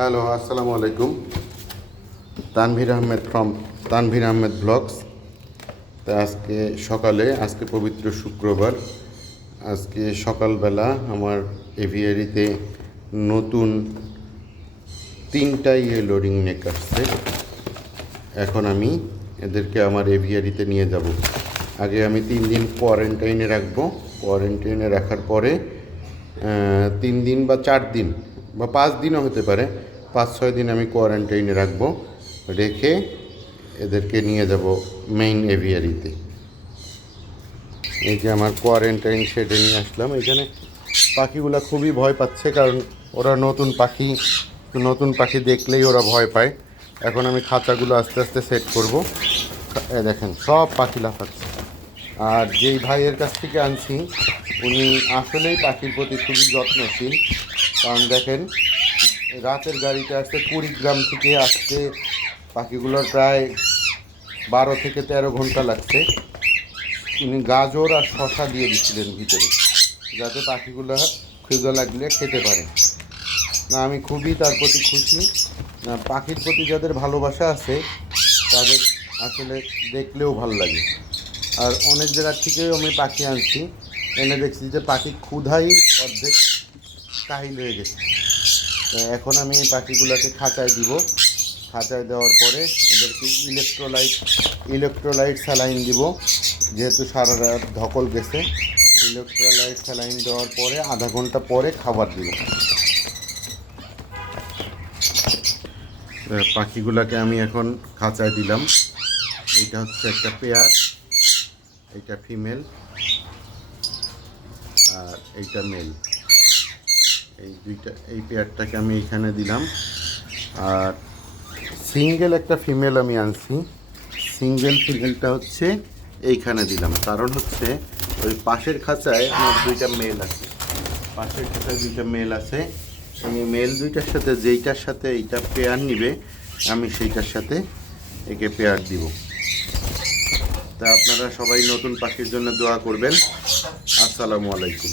Hello আসসালামু আলাইকুম Tanvir Ahmed from Tanvir Ahmed blogs তা আজকে সকালে, আজকে পবিত্র শুক্রবার। আজকে সকালবেলা আমার এভিয়ারিতে নতুন তিনটাই লোডিং নেক আসছে। এখন আমি এদেরকে আমার এভিয়ারিতে নিয়ে যাব। আগে আমি তিন দিন কোয়ারেন্টাইনে রাখব। কোয়ারেন্টাইনে রাখার পরে তিন দিন বা চার দিন বা পাঁচ দিনও হতে পারে। পাঁচ, ছয় দিন আমি কোয়ারেন্টাইনে রাখব, রেখে এদেরকে নিয়ে যাব মেইন এভিয়ারিতে। এই যে আমার কোয়ারেন্টাইন শেডে নিয়ে আসলাম, এখানে পাখিগুলো খুবই ভয় পাচ্ছে কারণ ওরা নতুন পাখি নতুন পাখি দেখলেই ওরা ভয় পায়। এখন আমি খাঁচাগুলো আস্তে আস্তে সেট করব। দেখেন, সব পাখি লাফাচ্ছে। আর যেই ভাইয়ের কাছ থেকে আনছি, উনি আসলেই পাখির প্রতি খুবই যত্নশীল। কারণ দেখেন, রাতের গাড়িতে আসতে কুড়িগ্রাম থেকে আসতে পাখিগুলোর প্রায় বারো থেকে তেরো ঘণ্টা লাগছে। উনি গাজর আর শশা দিয়ে দিচ্ছিলেন ভিতরে, যাতে পাখিগুলো খিদে লাগলে খেতে পারে। না, আমি খুবই তার প্রতি খুশি। না, পাখির প্রতি যাদের ভালোবাসা আছে, তাদের আসলে দেখলেও ভালো লাগে। আর অনেক জায়গার থেকেও আমি পাখি আনছি। এনে দেখছি যে পাখি ক্ষুধাই অর্ধেক কাহিল হয়ে গেছে। তো এখন আমি পাখিগুলোকে খাঁচায় দিব। খাঁচায় দেওয়ার পরে এদেরকে ইলেকট্রোলাইট ইলেকট্রোলাইট স্যালাইন দিব। যেহেতু সারা রাত ধকল গেছে ইলেকট্রোলাইট স্যালাইন দেওয়ার পরে আধা ঘণ্টা পরে খাবার দিব। পাখিগুলোকে আমি এখন খাঁচায় দিলাম। এটা হচ্ছে একটা পেয়ার এটা ফিমেল, আর এইটা মেল। এই দুইটা, এই পেয়ারটাকে আমি এইখানে দিলাম। আর সিঙ্গেল একটা ফিমেল আমি আনছি। সিঙ্গেল ফিমেলটা হচ্ছে এইখানে দিলাম। কারণ হচ্ছে ওই পাশের খাঁচায় আমার দুইটা মেল আছে। পাশের খাঁচায় দুইটা মেল আছে। আমি মেল দুইটার সাথে যেইটার সাথে এইটা পেয়ার নিবে, আমি সেইটার সাথে একে পেয়ার দিব। তা আপনারা সবাই নতুন পাখির জন্য দোয়া করবেন। আসসালামু আলাইকুম।